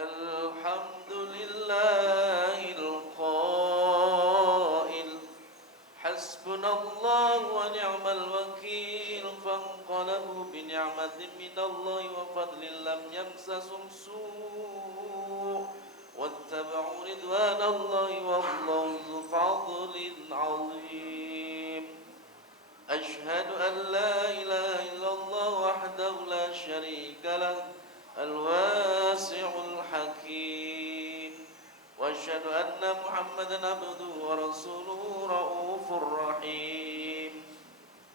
الحمد لله القائل حسبنا الله ونعم الوكيل فانقلبوا بنعمة من الله وفضل لم يمسسهم سوء واتبعوا رضوان الله والله ذو فضل عظيم أشهد أن لا إله إلا الله وحده لا شريك له الواسع الحكيم وأشهد أن محمدا عبده ورسوله رؤوف رحيم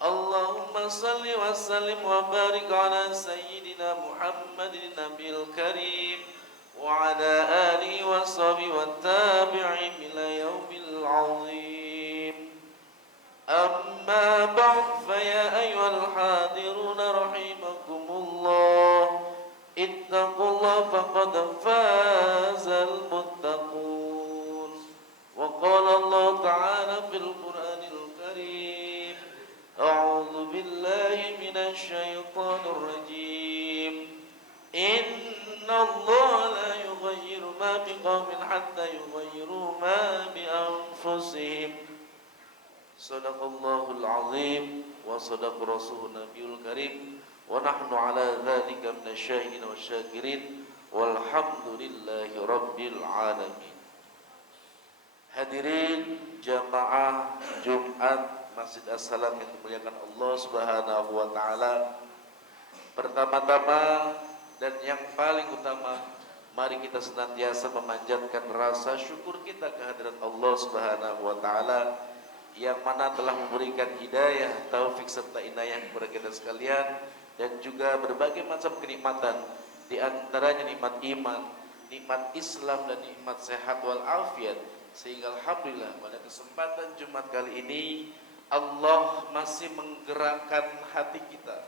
اللهم صل وسلم وبارك على سيدنا محمد النبي الكريم وعلى آله وصحبه والتابعين إلى يوم العظيم أما بعد فيا أيها الحاضرون رحمكم الله اتقوا الله فقد فاز المتقون وقال الله تعالى في القرآن الكريم أعوذ بالله من الشيطان الرجيم إن الله لا يغير ما بقوم حتى يغيروا ما بأنفسهم صدق الله العظيم وصدق رسوله النبي الكريم ونحن على ذلك من الشاهدين والشاكرين والحمد لله رب العالمين. Hadirin jamaah Jumat Masjid As-Salam yang dimuliakan Allah Subhanahu wa taala. Pertama-tama dan yang paling utama, mari kita senantiasa memanjatkan rasa syukur kita kehadirat Allah Subhanahu wa taala yang mana telah memberikan hidayah, taufik serta inayah kepada kita sekalian, dan juga berbagai macam kenikmatan, di antaranya nikmat iman, nikmat Islam, dan nikmat sehat wal afiat. Sehingga alhamdulillah pada kesempatan Jumat kali ini Allah masih menggerakkan hati kita,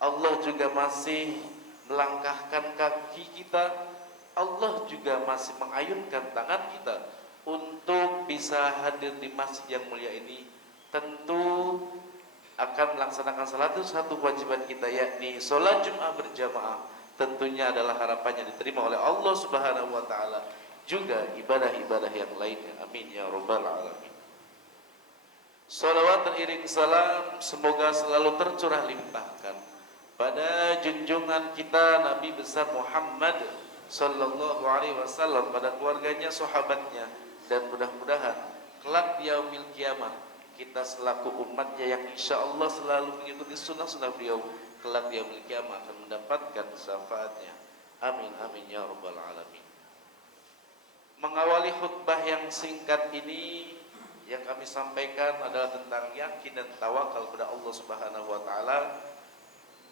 Allah juga masih melangkahkan kaki kita, Allah juga masih mengayunkan tangan kita untuk bisa hadir di masjid yang mulia ini. Tentu akan melaksanakan salah satu kewajiban kita, yakni sholat Jumat berjamaah. Tentunya adalah harapannya diterima oleh Allah Subhanahu wa taala, juga ibadah-ibadah yang lainnya. Amin ya rabbal alamin. Salawat teriring salam semoga selalu tercurah limpahkan pada junjungan kita Nabi besar Muhammad sallallahu alaihi wasallam, pada keluarganya, sahabatnya, dan mudah-mudahan kelak di yaumil kiamah kita selaku umatnya yang insya Allah selalu mengikuti sunnah-sunnah beliau, kelak di yaumil kiamah akan mendapatkan syafaatnya. Amin amin ya rabbal alamin. Mengawali khutbah yang singkat ini, yang kami sampaikan adalah tentang yakin dan tawakal kepada Allah Subhanahu wa taala.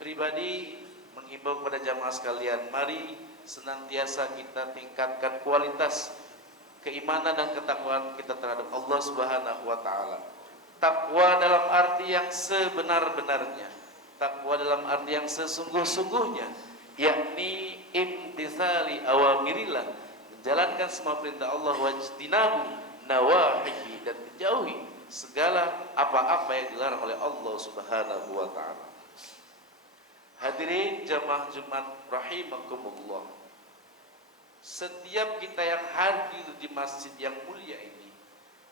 Pribadi menghimbau kepada jamaah sekalian, mari senantiasa kita tingkatkan kualitas keimanan dan ketakwaan kita terhadap Allah Subhanahu wa taala. Takwa dalam arti yang sebenar-benarnya, takwa dalam arti yang sesungguh-sungguhnya, yakni imtitsali awamirillah, menjalankan semua perintah Allah, wajtinabu nawahihi, dan menjauhi segala apa-apa yang dilarang oleh Allah Subhanahu wa taala. Hadirin jamaah Jumat rahimakumullah, setiap kita yang hadir di masjid yang mulia ini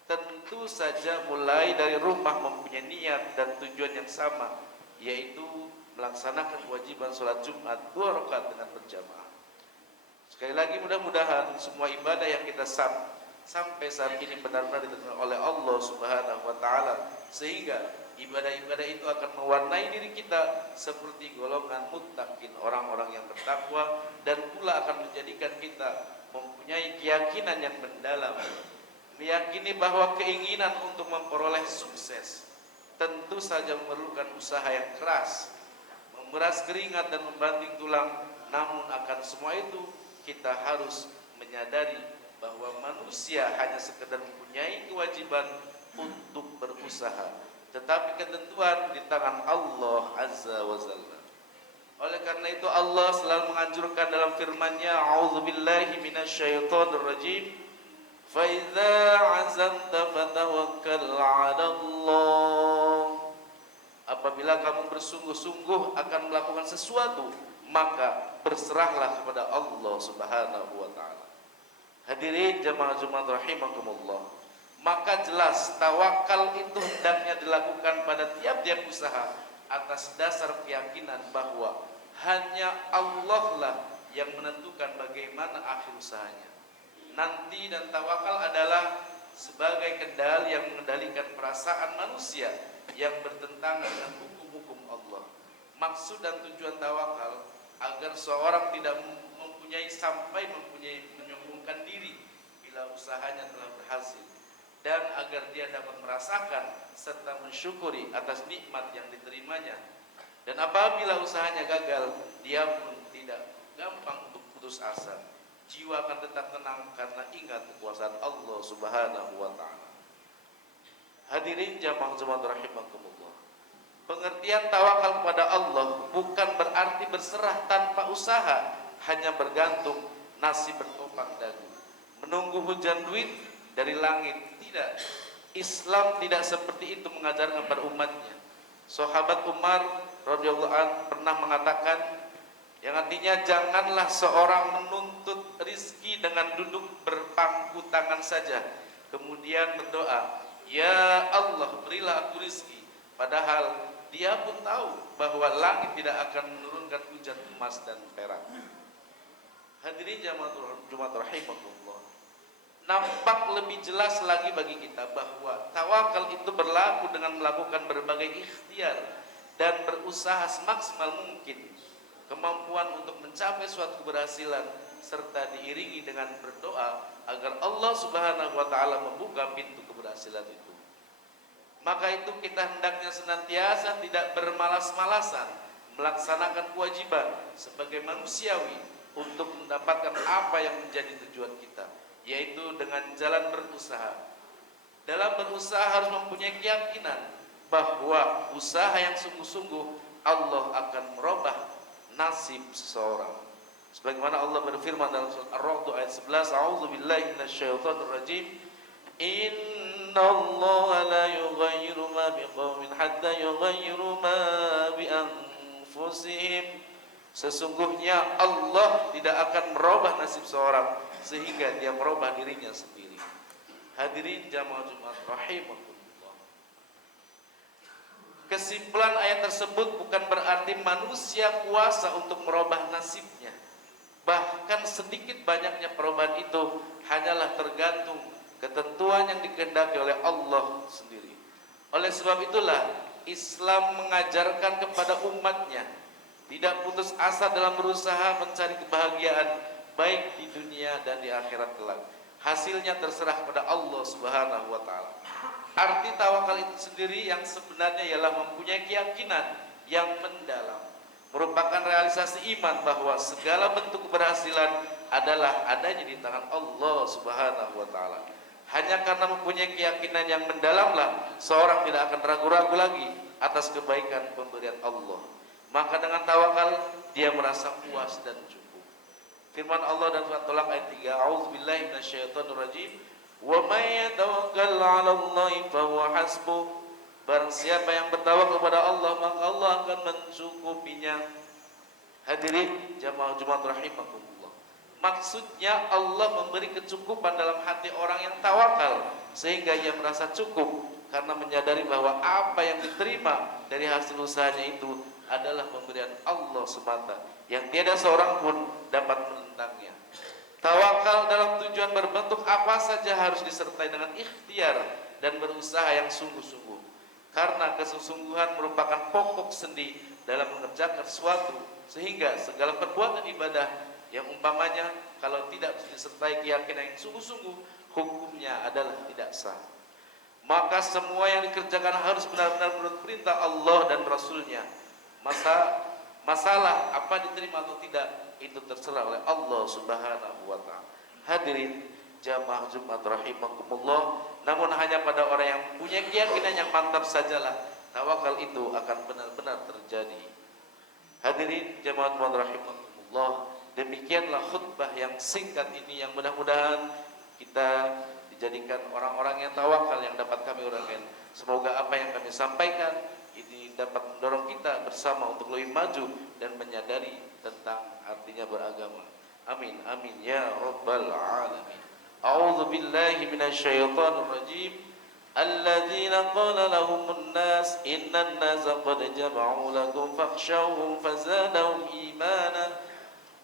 tentu saja mulai dari rumah mempunyai niat dan tujuan yang sama, yaitu melaksanakan kewajiban sholat Jumat 2 rakaat dengan berjamaah. Sekali lagi mudah-mudahan semua ibadah yang kita sampai saat ini benar-benar diterima oleh Allah Subhanahu wa taala, sehingga ibadah-ibadah itu akan mewarnai diri kita seperti golongan muttaqin, orang-orang yang bertakwa, dan pula akan menjadikan kita mempunyai keyakinan yang mendalam, meyakini bahwa keinginan untuk memperoleh sukses tentu saja memerlukan usaha yang keras, memeras keringat dan membanting tulang. Namun akan semua itu kita harus menyadari bahwa manusia hanya sekedar mempunyai kewajiban untuk berusaha, tetapi ketentuan di tangan Allah Azza wa Jalla. Oleh karena itu Allah selalu menganjurkan dalam firman-Nya, a'udzubillahi minasyaitonir rajim, fa idza 'azamta fatawakkal 'alallah. Apabila kamu bersungguh-sungguh akan melakukan sesuatu, maka berserahlah kepada Allah Subhanahu wa taala. Hadirin jamaah Jumat rahimakumullah, maka jelas tawakal itu hendaknya dilakukan pada tiap-tiap usaha atas dasar keyakinan bahwa hanya Allah lah yang menentukan bagaimana akhir usahanya nanti, dan tawakal adalah sebagai kendali yang mengendalikan perasaan manusia yang bertentangan dengan hukum-hukum Allah. Maksud dan tujuan tawakal agar seorang tidak sampai menyombongkan diri bila usahanya telah berhasil, dan agar dia dapat merasakan serta mensyukuri atas nikmat yang diterimanya. Dan apabila usahanya gagal, dia pun tidak gampang untuk putus asa. Jiwa akan tetap tenang karena ingat kekuasaan Allah Subhanahu wa taala. Hadirin jamaah Jumat rahimakumullah, pengertian tawakal kepada Allah bukan berarti berserah tanpa usaha, hanya bergantung nasib bertopang dagu, menunggu hujan duit dari langit. Tidak, Islam tidak seperti itu mengajarkan kepada umatnya. Sahabat Umar radhiyallahu anhu pernah mengatakan, yang artinya janganlah seorang menuntut rizki dengan duduk berpangku tangan saja, kemudian berdoa, ya Allah berilah aku rizki, padahal dia pun tahu bahwa langit tidak akan menurunkan hujan emas dan perak. Hadirin jamaah Jumat rahimakumullah, nampak lebih jelas lagi bagi kita bahwa tawakal itu berlaku dengan melakukan berbagai ikhtiar dan berusaha semaksimal mungkin. Kemampuan untuk mencapai suatu keberhasilan serta diiringi dengan berdoa agar Allah Subhanahu wa taala membuka pintu keberhasilan itu. Maka itu kita hendaknya senantiasa tidak bermalas-malasan melaksanakan kewajiban sebagai manusiawi untuk mendapatkan apa yang menjadi tujuan kita, yaitu dengan jalan berusaha. Dalam berusaha harus mempunyai keyakinan bahwa usaha yang sungguh-sungguh Allah akan merubah nasib seseorang. Sebagaimana Allah berfirman dalam surat Ar-Ra'd ayat 11, a'udzubillahi minasyaitonir rajim, innallaha la yughayyiru ma biqaumin hatta yughayyiru ma bi anfusihim. Sesungguhnya Allah tidak akan merubah nasib seorang sehingga dia merubah dirinya sendiri. Hadirin jamaah Jumat rahimakumullah, kesimpulan ayat tersebut bukan berarti manusia kuasa untuk merubah nasibnya. Bahkan sedikit banyaknya perubahan itu hanyalah tergantung ketentuan yang dikehendaki oleh Allah sendiri. Oleh sebab itulah Islam mengajarkan kepada umatnya tidak putus asa dalam berusaha mencari kebahagiaan baik di dunia dan di akhirat kelak. Hasilnya terserah kepada Allah Subhanahu wa taala. Arti tawakal itu sendiri yang sebenarnya ialah mempunyai keyakinan yang mendalam, merupakan realisasi iman bahwa segala bentuk keberhasilan adalah adanya di tangan Allah Subhanahu wa taala. Hanya karena mempunyai keyakinan yang mendalamlah seorang tidak akan ragu-ragu lagi atas kebaikan pemberian Allah. Maka dengan tawakal dia merasa puas dan cukup. Firman Allah dalam surat Talaq ayat 3, a'udzubillahi minasyaitonir rajim, wa may yatawakkal 'alallahi fahuwa hasbuh. Barang siapa yang bertawakal kepada Allah, maka Allah akan mencukupinya. Hadirin jamaah Jumat rahimakumullah, maksudnya Allah memberi kecukupan dalam hati orang yang tawakal sehingga ia merasa cukup karena menyadari bahwa apa yang diterima dari hasil usahanya itu adalah pemberian Allah semata yang tiada seorang pun dapat menentangnya. Tawakal dalam tujuan berbentuk apa saja harus disertai dengan ikhtiar dan berusaha yang sungguh-sungguh, karena kesungguhan merupakan pokok sendi dalam mengerjakan sesuatu, sehingga segala perbuatan ibadah yang umpamanya kalau tidak disertai keyakinan yang sungguh-sungguh, hukumnya adalah tidak sah. Maka semua yang dikerjakan harus benar-benar menurut perintah Allah dan Rasulnya. Masalah apa diterima atau tidak itu terserah oleh Allah Subhanahu wa taala. Hadirin jamaah Jumat rahimakumullah, namun hanya pada orang yang punya keyakinan yang mantap sajalah tawakal itu akan benar-benar terjadi. Hadirin jamaah Jumat rahimakumullah, demikianlah khutbah yang singkat ini yang mudah-mudahan kita dijadikan orang-orang yang tawakal yang dapat kami uraikan. Semoga apa yang kami sampaikan ini dapat mendorong kita bersama untuk lebih maju dan menyadari tentang artinya beragama. Amin amin ya rabbal alamin. A'udzu billahi minasyaitonir rajim. Alladzina qala lahumun nas innan nasa qad jama'u lakum fakhshawhum fazadahum imana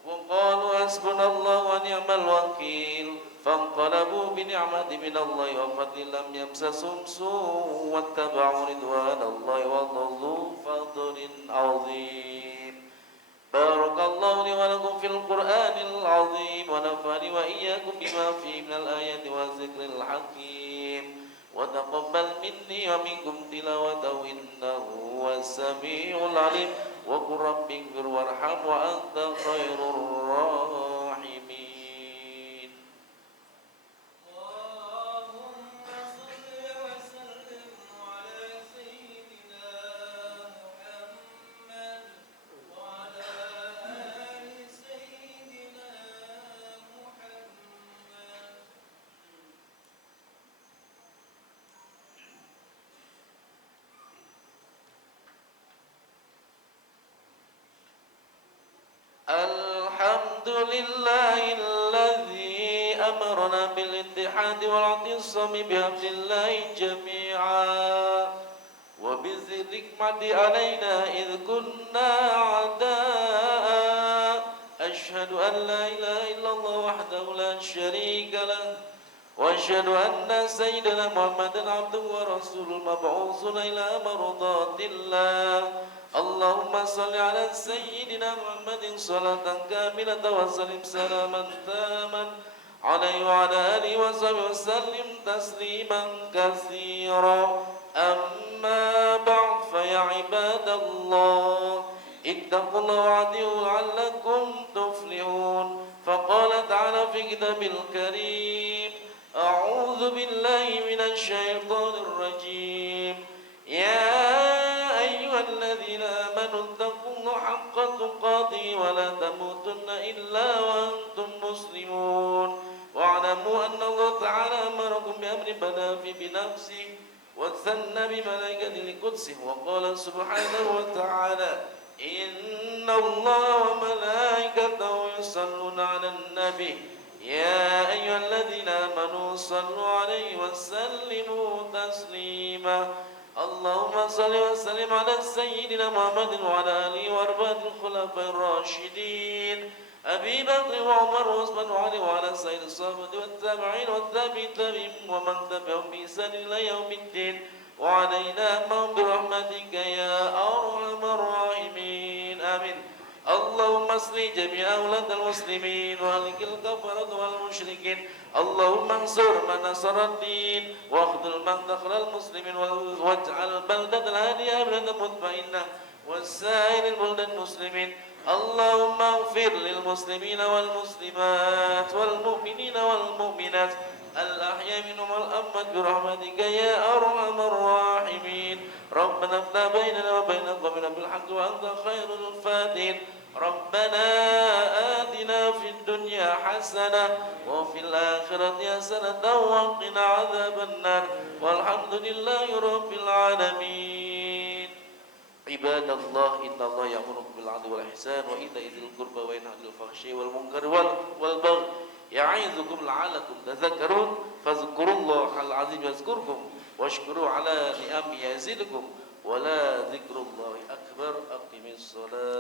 wa qalu hasbunallahu wa ni'mal wakil fanqalabu bi ni'mati minallahi wa fadlin lam yamsasum su' wattaba'u ridwanallahi wallahu fadlin 'azim. Barakallahu li wa lakum fil Qur'anil 'azim wa nafa'ani wa iyyakum bima fihi minal ayati wa dzikril hakim. وتقبل مني ومنكم تلاوته إنه هو السميع العليم وقل رب اغفر وارحم وأنت خير الراحمين. اللهم صل وسلم على سيدنا محمد وعلى آل سيدنا محمد. Alhamdulillahilladzi amarna bil ittihadi wal i'tisami bihamdillahi jami'a wa bizzi nikmati alaina idh kunna a'da'a. Ashhadu an la ilaha illallah wahdahu la syarika lah wa ashhadu anna sayyidana Muhammadan abduhu wa rasuluhu mab'uutsun ila mardatillah. Allahumma salli ala sayyidina Muhammadin salatan kamilatan wa sallim salaman taman alaihi wa ala alihi wa sahbihi wa sallim tasliman katsira. Amma ba'd fa ya ibadallah ittaqullaha wa ati'u la'allakum tuflihun. Faqala ta'ala fi kitabil karim a'udzu billahi minasy syaithanir rajim. Ya الذين آمنوا اتقوا الله حق تقاته ولا تموتن إلا وأنتم مسلمون واعلموا أن الله تعالى أمركم بأمر بدأ فيه بنفسه وثنى بملائكته لقدسه وقال سبحانه وتعالى إن الله وملائكته يصلون على النبي يا أيها الذين آمنوا صلوا عليه وسلموا تسليما. Allahumma salli wa sallim ala sayyidina Muhammadin wa ala alihi wa arba'atil khulafa'ir rasyidin Abi Bakr wa Umar wa Utsman wa Ali wa ala sayyidis sahabati wat tabi'in wat tabi'in wa man tabi'ahum bi ihsan ila yaumiddin wa alaina ma'hum bi rahmatika ya arhamar rahimin. Amin. Allahumma asli jami'a auladal muslimin wa alikil kafaratu wal musyrikin. Allahumma ansur man nasara ad-din wa akhdhul man dakhala al-muslimin waj'al baldatal hadiyah baldan mutmainnah wasairil buldan muslimin. Allahumma ighfir lil muslimina wal muslimat wal mu'minina wal mu'minat al-ahya minhum wal amwat bi rahmatika ya arhamar rahimin. Rabbana iftah bainana wa baina qawmina bil haqqi wa anta khairul fatihin. Rabbana atina fid dunya hasanah wa fil akhirati hasanah wa qina adzaban nar walhamdulillahi rabbil alamin. Ibadallah innallaha ya'muru bil 'adli wal ihsan wa ita'i dzil qurba wa yanha 'anil fahsya'i wal munkari wal baghi ya'izukum la'allakum tadhakkarun fadhkurullahal 'azim yazkurkum washkuru 'ala ni'amihi yazidukum wa la dzikrullahi akbar. Aqimis shalah.